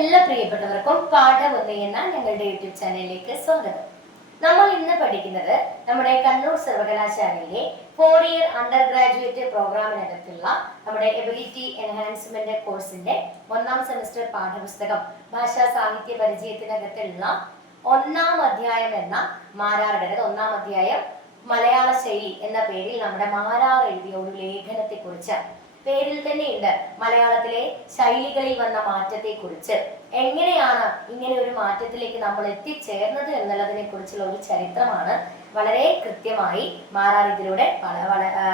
എല്ലാ പ്രിയപ്പെട്ടവർക്കും പാഠമൊന്ന് എന്ന ഞങ്ങളുടെ യൂട്യൂബ് ചാനലിലേക്ക് സ്വാഗതം. നമ്മൾ ഇന്ന് പഠിക്കുന്നത് നമ്മുടെ കണ്ണൂർ സർവകലാശാലയിലെ ഫോർ ഇയർ അണ്ടർ ഗ്രാജുവേറ്റ് പ്രോഗ്രാമിനകത്തുള്ള നമ്മുടെ എബിലിറ്റി എൻഹാൻസ്മെന്റ് കോഴ്സിന്റെ ഒന്നാം സെമസ്റ്റർ പാഠപുസ്തകം ഭാഷാ സാഹിത്യ പരിചയത്തിനകത്തുള്ള ഒന്നാം അധ്യായം എന്ന മാരാറുടെ ഒന്നാം അധ്യായം മലയാള ശൈലി എന്ന പേരിൽ നമ്മുടെ മാരാർ എഴുതിയ ഒരു ലേഖനത്തെ കുറിച്ച് പേരിൽ തന്നെയുണ്ട്. മലയാളത്തിലെ ശൈലികളിൽ വന്ന മാറ്റത്തെ കുറിച്ച് എങ്ങനെയാണ് ഇങ്ങനെ ഒരു മാറ്റത്തിലേക്ക് നമ്മൾ എത്തിച്ചേർന്നത് എന്നുള്ളതിനെ കുറിച്ചുള്ള ഒരു ചരിത്രമാണ് വളരെ കൃത്യമായി മാറാറിതിലൂടെ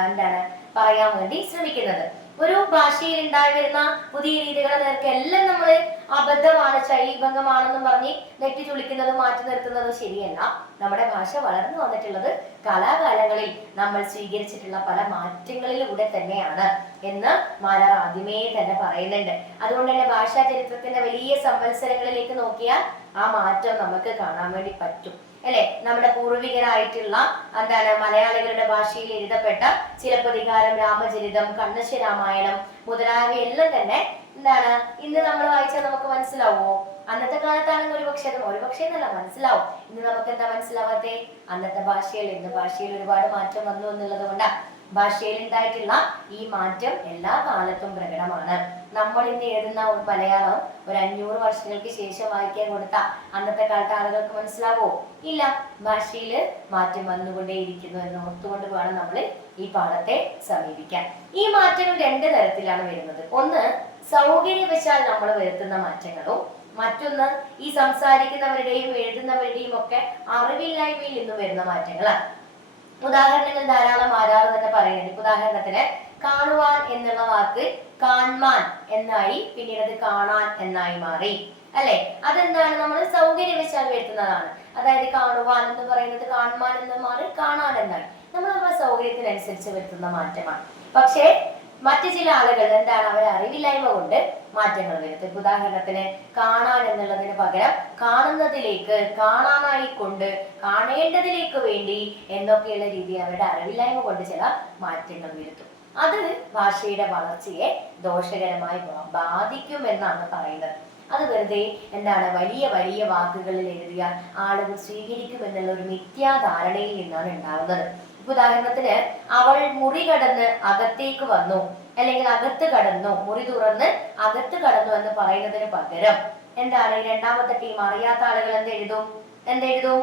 എന്താണ് പറയാൻ വേണ്ടി ശ്രമിക്കുന്നത്. ഒരു ഭാഷയിൽ ഉണ്ടായി വരുന്ന പുതിയ രീതികളെ നേർക്ക് എല്ലാം നമ്മൾ അബദ്ധമാണ് ശൈലിഭംഗമാണെന്നും പറഞ്ഞ് നെറ്റി ചുളിക്കുന്നതും മാറ്റി നിർത്തുന്നതും ശരിയല്ല. നമ്മുടെ ഭാഷ വളർന്നു വന്നിട്ടുള്ളത് കലാകാലങ്ങളിൽ നമ്മൾ സ്വീകരിച്ചിട്ടുള്ള പല മാറ്റങ്ങളിലൂടെ തന്നെയാണ് എന്ന് മാരാർ ആദ്യമേ തന്നെ പറയുന്നുണ്ട്. അതുകൊണ്ട് തന്നെ ഭാഷാ ചരിത്രത്തിന്റെ വലിയ സംവത്സരങ്ങളിലേക്ക് നോക്കിയാൽ ആ മാറ്റം നമുക്ക് കാണാൻ വേണ്ടി പറ്റും. അല്ലെ? നമ്മുടെ പൂർവികരായിട്ടുള്ള എന്താണ് മലയാളികളുടെ ഭാഷയിൽ എഴുതപ്പെട്ട ചിലപ്പതികാരം രാമചരിതം കണ്ണശ്ശ രാമായണം മുതലായവയെല്ലാം തന്നെ എന്താണ്? ഇന്ന് നമ്മൾ വായിച്ചാൽ നമുക്ക് മനസ്സിലാവുമോ അന്നത്തെ കാലത്താണെങ്കിൽ ഒരു പക്ഷേ ഒരു പക്ഷേ എന്നല്ല മനസ്സിലാവും. ഇന്ന് നമുക്ക് എന്താ മനസ്സിലാവാത്തേ? അന്നത്തെ ഭാഷയിൽ ഇന്ന് ഭാഷയിൽ ഒരുപാട് മാറ്റം വന്നു എന്നുള്ളത് കൊണ്ടാ. ഭാഷയിൽ ഉണ്ടായിട്ടുള്ള ഈ മാറ്റം എല്ലാ കാലത്തും പ്രകടമാണ്. നമ്മൾ ഇന്ന് എഴുതുന്ന ഒരു മലയാളം ഒരു അഞ്ഞൂറ് വർഷങ്ങൾക്ക് ശേഷം വായിക്കാൻ കൊടുത്ത അന്നത്തെ കാലത്തെ ആളുകൾക്ക് മനസ്സിലാവോ? ഇല്ല. ഭാഷയിൽ മാറ്റം വന്നുകൊണ്ടേയിരിക്കുന്നു എന്ന് ഓർത്തുകൊണ്ട് വേണം നമ്മൾ ഈ പാഠത്തെ സമീപിക്കാൻ. ഈ മാറ്റങ്ങൾ രണ്ട് തരത്തിലാണ് വരുന്നത്. ഒന്ന് സൗകര്യവശാൽ നമ്മൾ വരുത്തുന്ന മാറ്റങ്ങളും. മറ്റൊന്ന് ഈ സംസാരിക്കുന്നവരുടെയും എഴുതുന്നവരുടെയും ഒക്കെ അറിവില്ലായ്മയിൽ നിന്നും വരുന്ന മാറ്റങ്ങളാണ്. ഉദാഹരണങ്ങൾ ധാരാളം ആരാറ് തന്നെ പറയുന്നുണ്ട്. ഉദാഹരണത്തിന് കാണുവാൻ എന്നുള്ള വാക്ക് കാൺമാൻ എന്നായി പിന്നീട് അത് കാണാൻ എന്നായി മാറി. അല്ലെ? അതെന്താണ്? നമ്മൾ സൗകര്യവശാൽ വരുത്തുന്നതാണ്. അതായത് കാണുവാൻ എന്ന് പറയുന്നത് കാണുവാൻ എന്ന് മാറി കാണാൻ എന്നായി. നമ്മൾ നമ്മുടെ സൗകര്യത്തിനനുസരിച്ച് വരുത്തുന്ന മാറ്റമാണ്. പക്ഷേ മറ്റു ചില ആളുകൾ എന്താണ് അവരെ അറിവില്ലായ്മ കൊണ്ട് മാറ്റങ്ങൾ വരുത്തും. ഉദാഹരണത്തിന് കാണാൻ എന്നുള്ളതിന് പകരം കാണുന്നതിലേക്ക് കാണാനായി കൊണ്ട് കാണേണ്ടതിലേക്ക് വേണ്ടി എന്നൊക്കെയുള്ള രീതി അവരുടെ അറിവില്ലായ്മ കൊണ്ട് ചില മാറ്റങ്ങൾ വരുത്തും. അത് ഭാഷയുടെ വളർച്ചയെ ദോഷകരമായി ബാധിക്കും എന്നാണ് പറയുന്നത്. അത് വെറുതെ എന്താണ് വലിയ വലിയ വാക്കുകളിൽ എഴുതിയ ആളുകൾ സ്വീകരിക്കും എന്നുള്ള ഒരു മിഥ്യാധാരണയിൽ നിന്നാണ് ഉണ്ടാവുന്നത്. ഉദാഹരണത്തിന് അവൾ മുറി കടന്ന് അകത്തേക്ക് വന്നു. അല്ലെങ്കിൽ അകത്ത് കടന്നു മുറി തുറന്ന് അകത്ത് കടന്നു എന്ന് പറയുന്നതിന് പകരം എന്താണ് രണ്ടാമത്തെ ടീം അറിയാത്ത ആളുകൾ എന്ത് എഴുതും? എന്തെഴുതും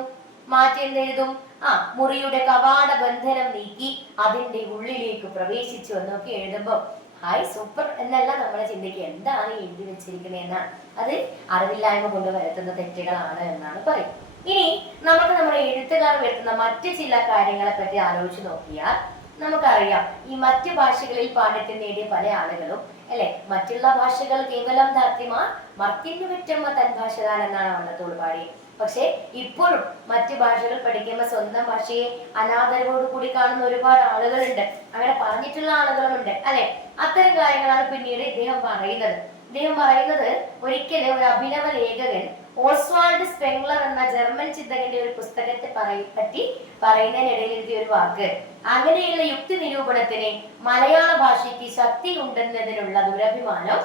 മാറ്റി എന്തെഴുതും ആ മുറിയുടെ കവാട ബന്ധനം നീക്കി അതിന്റെ ഉള്ളിലേക്ക് പ്രവേശിച്ചു എന്നൊക്കെ എഴുതുമ്പോൾ ഹായ് സൂപ്പർ എന്നല്ല നമ്മൾ ചിന്തിക്കുക. എന്താണ് എഴുതി വെച്ചിരിക്കുന്നത് എന്നാണ് അത് അറിവില്ലായ്മ കൊണ്ട് വരുത്തുന്ന തെറ്റുകളാണ് എന്നാണ് പറയും ഇനി നമുക്ക് നമ്മുടെ എഴുത്തുകാർ വരുത്തുന്ന മറ്റ് ചില കാര്യങ്ങളെ പറ്റി ആലോചിച്ച് നോക്കിയാൽ നമുക്കറിയാം ഈ മറ്റ് ഭാഷകളിൽ പാണ്ഡിത്യം നേടിയ പല ആളുകളും അല്ലെ? മറ്റുള്ള ഭാഷകൾ കേവലം ധാർത്തിമാർ മർത്തിനു വിറ്റമ്മ തൻ ഭാഷതാൻ എന്നാണ് വന്നത്തോട് പാടി പക്ഷേ ഇപ്പോഴും മറ്റ് ഭാഷകൾ പഠിക്കുമ്പോൾ സ്വന്തം ഭാഷയെ അനാദരവോട് കൂടി കാണുന്ന ഒരുപാട് ആളുകളുണ്ട്. അങ്ങനെ പറഞ്ഞിട്ടുള്ള ആളുകളുമുണ്ട് അല്ലെ? അത്തരം കാര്യങ്ങളാണ് പിന്നീട് ഇദ്ദേഹം പറയുന്നത്. ഇദ്ദേഹം പറയുന്നത് ഒരിക്കലും ഒരു അഭിനവ ലേഖകൻ ഓസ്വാൾഡ് സ്പെങ്ലർ എന്ന ജർമ്മൻ ചിന്തകന്റെ ഒരു പുസ്തകത്തെ പറ്റി പറയുന്നതിനിടയിൽ എഴുതിയ ഒരു വാക്ക്. അങ്ങനെയുള്ള യുക്തി നിരൂപണത്തിന് മലയാള ഭാഷയ്ക്ക് ശക്തി ഉണ്ടെന്നതിനുള്ള ദുരഭിമാനം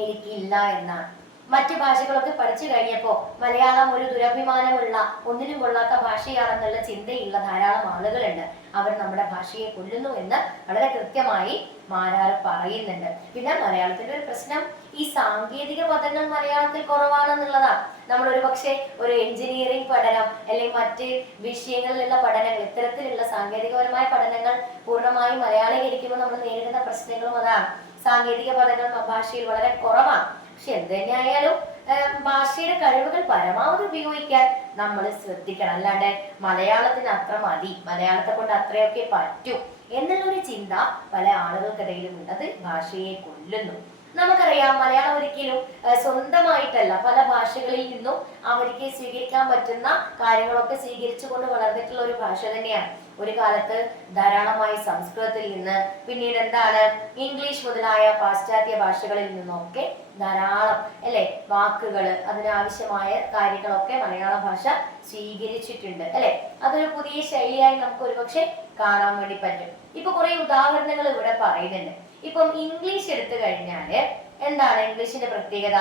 എനിക്കില്ല എന്നാണ്. മറ്റു ഭാഷകളൊക്കെ പഠിച്ചു കഴിഞ്ഞപ്പോ മലയാളം ഒരു ദുരഭിമാനമുള്ള ഒന്നിനും കൊള്ളാത്ത ഭാഷയാണെന്നുള്ള ചിന്തയുള്ള ധാരാളം ആളുകളുണ്ട്. അവർ നമ്മുടെ ഭാഷയെ കൊല്ലുന്നു എന്ന് വളരെ കൃത്യമായി മാരാറ് പറയുന്നുണ്ട്. പിന്നെ മലയാളത്തിന്റെ ഒരു പ്രശ്നം ഈ സാങ്കേതിക പദങ്ങൾ മലയാളത്തിൽ കുറവാണെന്നുള്ളതാണ്. നമ്മൾ ഒരു പക്ഷേ ഒരു എഞ്ചിനീയറിംഗ് പഠനം അല്ലെങ്കിൽ മറ്റ് വിഷയങ്ങളിലുള്ള പഠനങ്ങൾ ഇത്തരത്തിലുള്ള സാങ്കേതികപരമായ പഠനങ്ങൾ പൂർണമായും മലയാളീകരിക്കുമ്പോൾ നമ്മൾ നേരിടുന്ന പ്രശ്നങ്ങളും അതാണ്. സാങ്കേതിക പദങ്ങൾ ഭാഷയിൽ വളരെ കുറവാണ്. പക്ഷെ എന്ത് തന്നെയായാലും ഭാഷയുടെ കഴിവുകൾ പരമാവധി ഉപയോഗിക്കാൻ നമ്മൾ ശ്രദ്ധിക്കണം. അല്ലാണ്ട് മലയാളത്തിന് അത്ര മതി. മലയാളത്തെ കൊണ്ട് അത്രയൊക്കെ പറ്റൂ എന്നുള്ളൊരു ചിന്ത പല ആളുകൾക്കിടയിലും ഉണ്ട്. അത് ഭാഷയെ കൊല്ലുന്നു. നമുക്കറിയാം മലയാളം ഒരിക്കലും സ്വന്തമായിട്ടല്ല പല ഭാഷകളിൽ നിന്നും അവർക്ക് സ്വീകരിക്കാൻ പറ്റുന്ന കാര്യങ്ങളൊക്കെ സ്വീകരിച്ചുകൊണ്ട് വളർന്നിട്ടുള്ള ഒരു ഭാഷ തന്നെയാണ്. ഒരു കാലത്ത് ധാരാളമായി സംസ്കൃതത്തിൽ നിന്ന് പിന്നീട് എന്താണ് ഇംഗ്ലീഷ് മുതലായ പാശ്ചാത്യ ഭാഷകളിൽ നിന്നൊക്കെ ധാരാളം അല്ലെ വാക്കുകൾ അതിനാവശ്യമായ കാര്യങ്ങളൊക്കെ മലയാള ഭാഷ സ്വീകരിച്ചിട്ടുണ്ട് അല്ലെ? അതൊരു പുതിയ ശൈലിയായി നമുക്ക് ഒരുപക്ഷെ കാണാൻ വേണ്ടി പറ്റും. ഇപ്പൊ കുറെ ഉദാഹരണങ്ങൾ ഇവിടെ പറയുന്നുണ്ട്. ഇപ്പം ഇംഗ്ലീഷ് എടുത്തു കഴിഞ്ഞാൽ എന്താണ് ഇംഗ്ലീഷിന്റെ പ്രത്യേകത?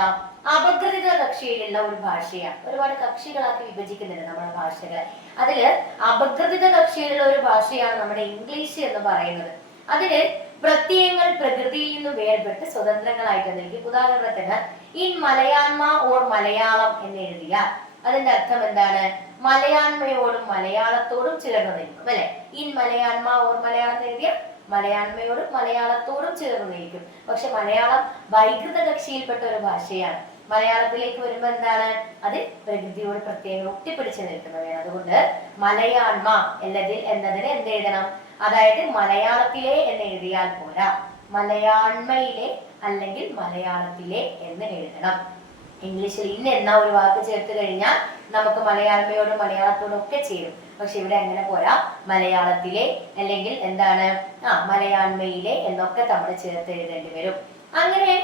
അപഗ്രഥിത കക്ഷിയിലുള്ള ഒരു ഭാഷയാണ്. ഒരുപാട് കക്ഷികളാക്കി വിഭജിക്കുന്നുണ്ട് നമ്മുടെ ഭാഷകൾ. അതിൽ അപഗ്രഥിത കക്ഷിയിലുള്ള ഒരു ഭാഷയാണ് നമ്മുടെ ഇംഗ്ലീഷ് എന്ന് പറയുന്നത്. അതിൽ പ്രത്യയങ്ങൾ പ്രകൃതിയിൽ നിന്ന് വേർപെട്ട് സ്വതന്ത്രങ്ങളായിട്ട് നൽകി. ഉദാഹരണത്തിന് ഇൻ മലയാൻമ ഓർ മലയാളം എന്ന് എഴുതിയാൽ അതിന്റെ അർത്ഥം എന്താണ്? മലയാൻമയോടും മലയാളത്തോടും ചേർന്ന് നിൽക്കും അല്ലെ? ഇൻ മലയാൻമ ഓർ മലയാളം എന്ന് എഴുതിയാൽ മലയാണ്മയോടും മലയാളത്തോടും ചേർന്നിരിക്കും പക്ഷെ മലയാളം വൈകൃത കക്ഷിയിൽപ്പെട്ട ഒരു ഭാഷയാണ്. മലയാളത്തിലേക്ക് വരുമ്പോ എന്താണ്? അത് പ്രകൃതിയോട് പ്രത്യേകം ഒട്ടിപ്പിടിച്ച് നിൽക്കുന്നവയാണ്. അതുകൊണ്ട് മലയാൾമ എന്നതിൽ എന്നതിന് എന്ത് എഴുതണം? അതായത് മലയാളത്തിലെ എന്ന് എഴുതിയാൽ പോരാ. മലയാൺമയിലെ അല്ലെങ്കിൽ മലയാളത്തിലെ എന്ന് എഴുതണം. ഇംഗ്ലീഷിൽ ഇല്ല എന്ന ഒരു വാക്ക് ചേർത്ത് കഴിഞ്ഞാൽ നമുക്ക് മലയാളമയോടും മലയാളത്തോടും ഒക്കെ ചേരും. പക്ഷെ ഇവിടെ അങ്ങനെ പോരാ. മലയാളത്തിലെ അല്ലെങ്കിൽ എന്താണ്? ആ മലയാണ്മയിലെ എന്നൊക്കെ നമ്മൾ ചേർത്ത് എഴുതേണ്ടി വരും. അങ്ങനെ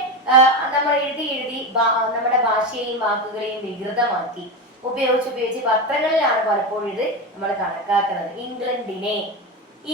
നമ്മൾ എഴുതി എഴുതി നമ്മുടെ ഭാഷയെയും വാക്കുകളെയും വികൃതമാക്കി. ഉപയോഗിച്ച് ഉപയോഗിച്ച് പത്രങ്ങളിലാണ് പലപ്പോഴും ഇത് നമ്മൾ കണക്കാക്കുന്നത്. ഇംഗ്ലണ്ടിനെ.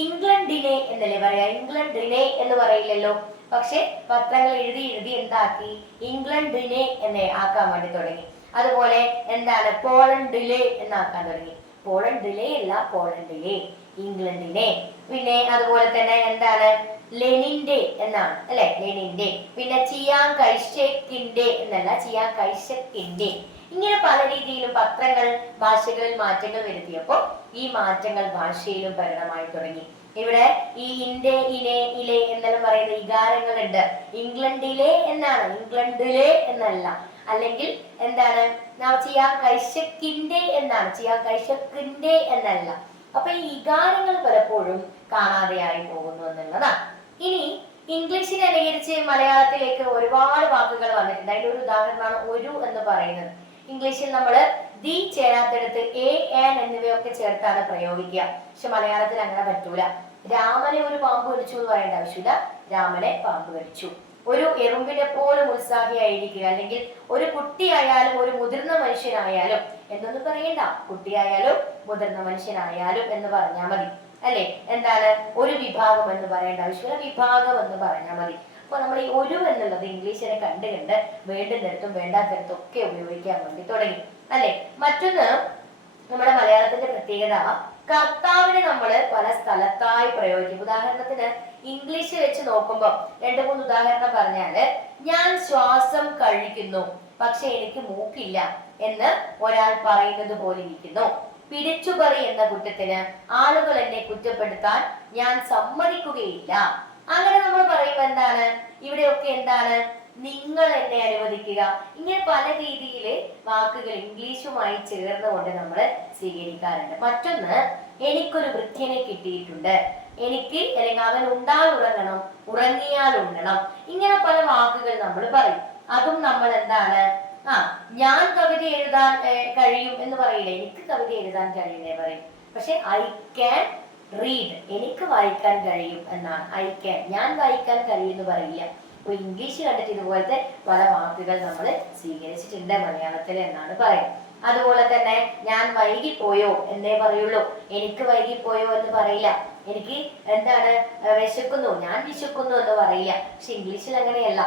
ഇംഗ്ലണ്ടിനെ എന്നല്ലേ പറയാ? ഇംഗ്ലണ്ടിനെ എന്ന് പറയില്ലല്ലോ. പക്ഷെ പത്രങ്ങൾ എഴുതി എഴുതി എന്താക്കി? ഇംഗ്ലണ്ടിനെ എന്നെ ആക്കാൻ വേണ്ടി തുടങ്ങി. അതുപോലെ എന്താണ്? പോളണ്ടിലെ എന്നാക്കാൻ തുടങ്ങി. പോളണ്ടിലെ അല്ല പോളണ്ടിലെ ഇംഗ്ലണ്ടിനെ പിന്നെ അതുപോലെ തന്നെ എന്താണ്? ലെനിന്റെ എന്നാണ് അല്ലെ? ലെനിന്റെ പിന്നെ ചിയാൻ കൈഷക്കിന്റെ എന്നല്ല ചിയാൻ കൈഷക്കിന്റെ ഇങ്ങനെ പല രീതിയിലും പത്രങ്ങൾ ഭാഷകളിൽ മാറ്റങ്ങൾ വരുത്തിയപ്പോൾ ഈ മാറ്റങ്ങൾ ഭാഷയിലും പരിണമായി തുടങ്ങി. ഇവിടെ ഈ ഇന്റെ ഇനെ ഇലെ എന്നെല്ലാം പറയുന്ന വികാരങ്ങളുണ്ട്. ഇംഗ്ലണ്ടിലെ എന്നാണ്? ഇംഗ്ലണ്ടിലെ എന്നല്ല. അല്ലെങ്കിൽ എന്താണ്? നാം ചെയ്യാ കൈശക്കിന്റെ എന്നാണ്. ചെയ്യാ കൈശക്കിന്റെ എന്നല്ല. അപ്പൊ ഈ വികാരങ്ങൾ പലപ്പോഴും കാണാതെയായി പോകുന്നു എന്നുള്ളതാണ്. ഇനി ഇംഗ്ലീഷിനെ അനുകരിച്ച് മലയാളത്തിലേക്ക് ഒരുപാട് വാക്കുകൾ വന്നിട്ടുണ്ട്. അതിന്റെ ഒരു ഉദാഹരണമാണ് ഒരു എന്ന് പറയുന്നത്. ഇംഗ്ലീഷിൽ നമ്മൾ ദി ചേരാത്തെടുത്ത് എ എൻ എന്നിവയൊക്കെ ചേർത്താണ് പ്രയോഗിക്കുക. പക്ഷെ മലയാളത്തിൽ അങ്ങനെ പറ്റൂല. രാമനെ ഒരു പാമ്പ് കടിച്ചു എന്ന് പറയേണ്ട ആവശ്യമില്ല. രാമനെ പാമ്പ് കടിച്ചു. ഒരു എറുമ്പിനെ പോലും ഉത്സാഹിയായിരിക്കുക. അല്ലെങ്കിൽ ഒരു കുട്ടിയായാലും ഒരു മുതിർന്ന മനുഷ്യനായാലും എന്നൊന്നും പറയണ്ട. കുട്ടിയായാലും മുതിർന്ന മനുഷ്യനായാലും എന്ന് പറഞ്ഞാൽ മതി. അല്ലെ? എന്താണ്? ഒരു വിഭാഗം എന്ന് പറയേണ്ട ആവശ്യമില്ല. വിഭാഗം എന്ന് പറഞ്ഞാൽ മതി. അപ്പൊ നമ്മൾ ഈ ഒരു എന്നുള്ളത് ഇംഗ്ലീഷിനെ കണ്ട് കണ്ട് വേണ്ടുന്നിടത്തും വേണ്ടാത്തിടത്തും ഒക്കെ ഉപയോഗിക്കാൻ വേണ്ടി തുടങ്ങി. അല്ലെ? മറ്റൊന്ന് നമ്മുടെ മലയാളത്തിന്റെ പ്രത്യേകത. കർത്താവിനെ നമ്മൾ പല സ്ഥലത്തായി പ്രയോഗിക്കും. ഉദാഹരണത്തിന് ഇംഗ്ലീഷ് വെച്ച് നോക്കുമ്പോൾ രണ്ട് മൂന്ന് ഉദാഹരണം പറഞ്ഞാൽ ഞാൻ ശ്വാസം കഴിക്കുന്നു പക്ഷെ എനിക്ക് മൂക്കില്ല എന്ന് ഒരാൾ പറയുന്നത് പോലെ ഇരിക്കുന്നു. പിടിച്ചുപറി എന്ന കുറ്റത്തിന് ആളുകൾ എന്നെ കുറ്റപ്പെടുത്താൻ ഞാൻ സമ്മതിക്കുകയില്ല. അങ്ങനെ നമ്മൾ പറയുമ്പോൾ എന്താണ്? ഇവിടെയൊക്കെ എന്താണ്? നിങ്ങൾ എന്നെ അനുവദിക്കുക. ഇങ്ങനെ പല രീതിയിലെ വാക്കുകൾ ഇംഗ്ലീഷുമായി ചേർന്നുകൊണ്ട് നമ്മൾ സ്വീകരിക്കാറുണ്ട്. മറ്റൊന്ന് എനിക്കൊരു വൃദ്ധ്യനെ കിട്ടിയിട്ടുണ്ട്. എനിക്ക് അല്ലെങ്കിൽ അവൻ ഉണ്ടാൽ ഉറങ്ങണം ഉറങ്ങിയാൽ ഉണ്ണണം. ഇങ്ങനെ പല വാക്കുകൾ നമ്മൾ പറയും. അതും നമ്മൾ എന്താണ്? ആ ഞാൻ കവിത എഴുതാൻ കഴിയും എന്ന് പറയില്ല? എനിക്ക് കവിത എഴുതാൻ കഴിയുന്നേ പറയും. പക്ഷെ ഐ ക്യാൻ റീഡ് എനിക്ക് വായിക്കാൻ കഴിയും എന്നാണ്. ഐ ക്യാൻ ഞാൻ വായിക്കാൻ കഴിയും എന്ന് പറയില്ല. അപ്പൊ ഇംഗ്ലീഷ് കണ്ടിട്ട് ഇതുപോലത്തെ പല വാക്കുകൾ നമ്മൾ സ്വീകരിച്ചിട്ടുണ്ട് മലയാളത്തിൽ എന്നാണ് പറയുന്നത്. അതുപോലെ തന്നെ ഞാൻ വൈകിപ്പോയോ എന്നേ പറയുള്ളൂ. എനിക്ക് വൈകിപ്പോയോ എന്ന് പറയില്ല. എനിക്ക് എന്താണ് വിശക്കുന്നു. ഞാൻ വിശക്കുന്നു എന്ന് പറയില്ല. പക്ഷെ ഇംഗ്ലീഷിൽ അങ്ങനെയല്ല.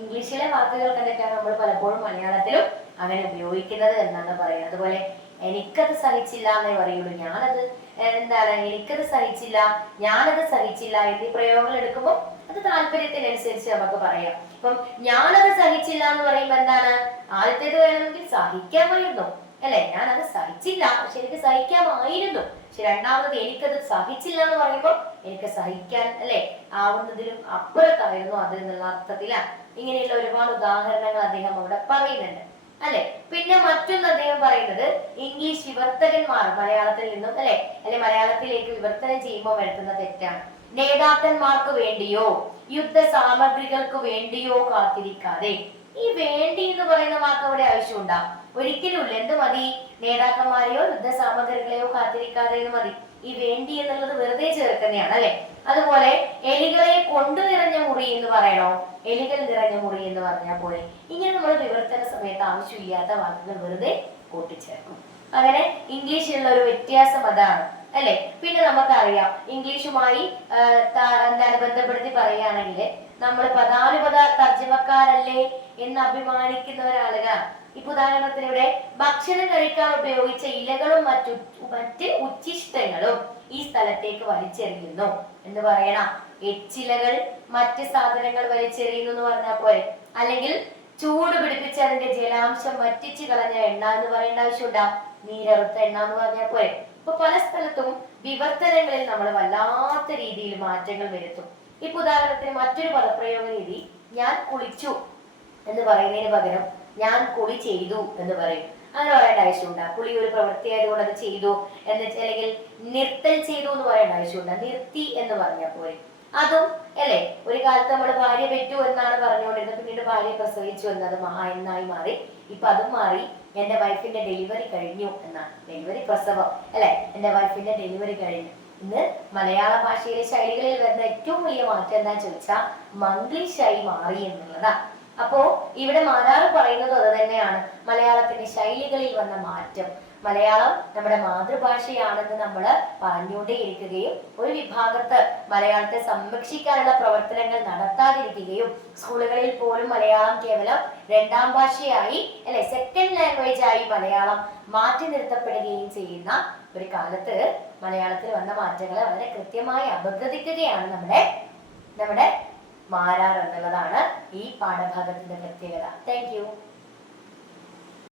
ഇംഗ്ലീഷിലെ വാക്കുകൾ കണ്ടിട്ടാണ് നമ്മൾ പലപ്പോഴും മലയാളത്തിലും അങ്ങനെ ഉപയോഗിക്കുന്നത് എന്നാണ് പറയുന്നത്. അതുപോലെ എനിക്കത് സഹിച്ചില്ല എന്നേ പറയുള്ളൂ. ഞാനത് എന്താണ് എനിക്കത് സഹിച്ചില്ല ഞാനത് സഹിച്ചില്ല എന്നീ പ്രയോഗങ്ങൾ എടുക്കുമ്പോൾ അത് താല്പര്യത്തിനനുസരിച്ച് നമുക്ക് പറയാം. ഇപ്പം ഞാനത് സഹിച്ചില്ല എന്ന് പറയുമ്പോൾ എന്താണ്? ആദ്യത്തേത് വേണമെങ്കിൽ സഹിക്കാമായിരുന്നു. അല്ലെ? ഞാനത് സഹിച്ചില്ല. പക്ഷെ എനിക്ക് സഹിക്കാമായിരുന്നു. പക്ഷെ രണ്ടാമത് എനിക്കത് സഹിച്ചില്ല എന്ന് പറയുമ്പോൾ എനിക്ക് സഹിക്കാൻ അല്ലെ? ആവുന്നതിലും അപ്പുറത്തായിരുന്നു അത് എന്നുള്ള അർത്ഥത്തിലാണ്. ഇങ്ങനെയുള്ള ഒരുപാട് ഉദാഹരണങ്ങൾ അദ്ദേഹം അവിടെ പറയുന്നുണ്ട്. അല്ലെ? പിന്നെ മറ്റൊന്ന് അദ്ദേഹം പറയുന്നത് ഇംഗ്ലീഷ് വിവർത്തകന്മാർ മലയാളത്തിൽ നിന്നും അല്ലെ? അല്ലെ മലയാളത്തിലേക്ക് വിവർത്തനം ചെയ്യുമ്പോൾ വരുത്തുന്ന തെറ്റാണ്. നേതാക്കന്മാർക്ക് വേണ്ടിയോ യുദ്ധ സാമഗ്രികൾക്ക് വേണ്ടിയോ കാത്തിരിക്കാതെ. ഈ വേണ്ടി എന്ന് പറയുന്ന വാക്ക് അവിടെ ആവശ്യമുണ്ടാ. ഒരിക്കലും എന്ത് മതി? നേതാക്കന്മാരെയോ യുദ്ധ സാമഗ്രികളെയോ കാത്തിരിക്കാതെ മതി. ഈ വേണ്ടി എന്നുള്ളത് വെറുതെ ചേർക്കുന്നതാണ് അല്ലെ? അതുപോലെ എലികളെ കൊണ്ടു നിറഞ്ഞ മുറി എന്ന് പറയണോ? എലികൾ നിറഞ്ഞ മുറി എന്ന് പറഞ്ഞാൽ പോലെ ഇങ്ങനെ നമ്മൾ വിവർത്തന സമയത്ത് ആവശ്യമില്ലാത്ത വാക്കുകൾ വെറുതെ കൂട്ടിച്ചേർക്കും. അങ്ങനെ ഇംഗ്ലീഷിലുള്ള ഒരു വ്യത്യാസം അതാണ് അല്ലെ? പിന്നെ നമുക്കറിയാം ഇംഗ്ലീഷുമായി എന്താണ് ബന്ധപ്പെടുത്തി പറയുകയാണെങ്കിൽ നമ്മൾ പദാനുപത തർജമക്കാരല്ലേ എന്ന് അഭിമാനിക്കുന്ന ഒരാളുകളാണ് ഇപ്പൊ ഉദാഹരണത്തിന് ഇവിടെ ഭക്ഷണം കഴിക്കാൻ ഉപയോഗിച്ച ഇലകളും മറ്റു മറ്റ് ഉച്ചിഷ്ടങ്ങളും ഈ സ്ഥലത്തേക്ക് വലിച്ചെറിയുന്നു. എന്ന് പറയണം. എച്ചിലകൾ മറ്റ് സാധനങ്ങൾ വലിച്ചെറിയുന്നു എന്ന് പറഞ്ഞാൽ പോലെ അല്ലെങ്കിൽ ചൂട് പിടിപ്പിച്ച് അതിന്റെ ജലാംശം വറ്റിച്ച് കളഞ്ഞ എണ്ണ എന്ന് പറയേണ്ട ആവശ്യമുണ്ടാ? നീരറുത്ത എണ്ണ എന്ന് പറഞ്ഞാൽ പോലെ ഇപ്പൊ പല സ്ഥലത്തും വിവർത്തനങ്ങളിൽ നമ്മൾ വല്ലാത്ത രീതിയിൽ മാറ്റങ്ങൾ വരുത്തും. ഇപ്പൊ ഉദാഹരണത്തിന് മറ്റൊരു പദപ്രയോഗ രീതി ഞാൻ കുളിച്ചു എന്ന് പറയുന്നതിന് പകരം ഞാൻ കുളി ചെയ്തു എന്ന് പറയും. അങ്ങനെ പറയേണ്ട ആവശ്യമുണ്ട്. പുളി ഒരു പ്രവൃത്തി ആയതുകൊണ്ട് അത് ചെയ്തു എന്ന് അല്ലെങ്കിൽ നിർത്തൽ ചെയ്തു എന്ന് പറയേണ്ട ആവശ്യമുണ്ട്. നിർത്തി എന്ന് പറഞ്ഞാൽ പോലെ അതും അല്ലെ? ഒരു കാലത്ത് നമ്മൾ ഭാര്യ പെറ്റു എന്നാണ് പറഞ്ഞുകൊണ്ടിരുന്നത്. പിന്നീട് ഭാര്യ പ്രസവിച്ചു എന്നത് മഹാ എന്നായി മാറി. ഇപ്പൊ അതും മാറി എന്റെ വൈഫിന്റെ ഡെലിവറി കഴിഞ്ഞു എന്നാണ്. ഡെലിവറി പ്രസവം അല്ലെ? എന്റെ വൈഫിന്റെ ഡെലിവറി കഴിഞ്ഞു. ഇന്ന് മലയാള ഭാഷയിലെ ശൈലികളിൽ വരുന്ന ഏറ്റവും വലിയ മാറ്റം എന്താ ചോദിച്ചാൽ മംഗ്ലീഷായി മാറി എന്നുള്ളതാണ് അപ്പോ ഇവിടെ മാനാറ് പറയുന്നത് അത് തന്നെയാണ്. മലയാളത്തിന്റെ ശൈലികളിൽ വന്ന മാറ്റം. മലയാളം നമ്മുടെ മാതൃഭാഷയാണെന്ന് നമ്മൾ പറഞ്ഞുകൊണ്ടേയിരിക്കുകയും ഒരു വിഭാഗത്ത് മലയാളത്തെ സംരക്ഷിക്കാനുള്ള പ്രവർത്തനങ്ങൾ നടത്താതിരിക്കുകയും സ്കൂളുകളിൽ പോലും മലയാളം കേവലം രണ്ടാം ഭാഷയായി അല്ലെ സെക്കൻഡ് ലാംഗ്വേജ് ആയി മലയാളം മാറ്റി നിർത്തപ്പെടുകയും ചെയ്യുന്ന ഒരു കാലത്ത് മലയാളത്തിൽ വന്ന മാറ്റങ്ങളെ വളരെ കൃത്യമായി അപഗ്രഥിക്കുകയാണ് നമ്മുടെ നമ്മുടെ എന്നുള്ളതാണ് ഈ പാഠഭാഗത്തിന്റെ പ്രത്യേകത. താങ്ക്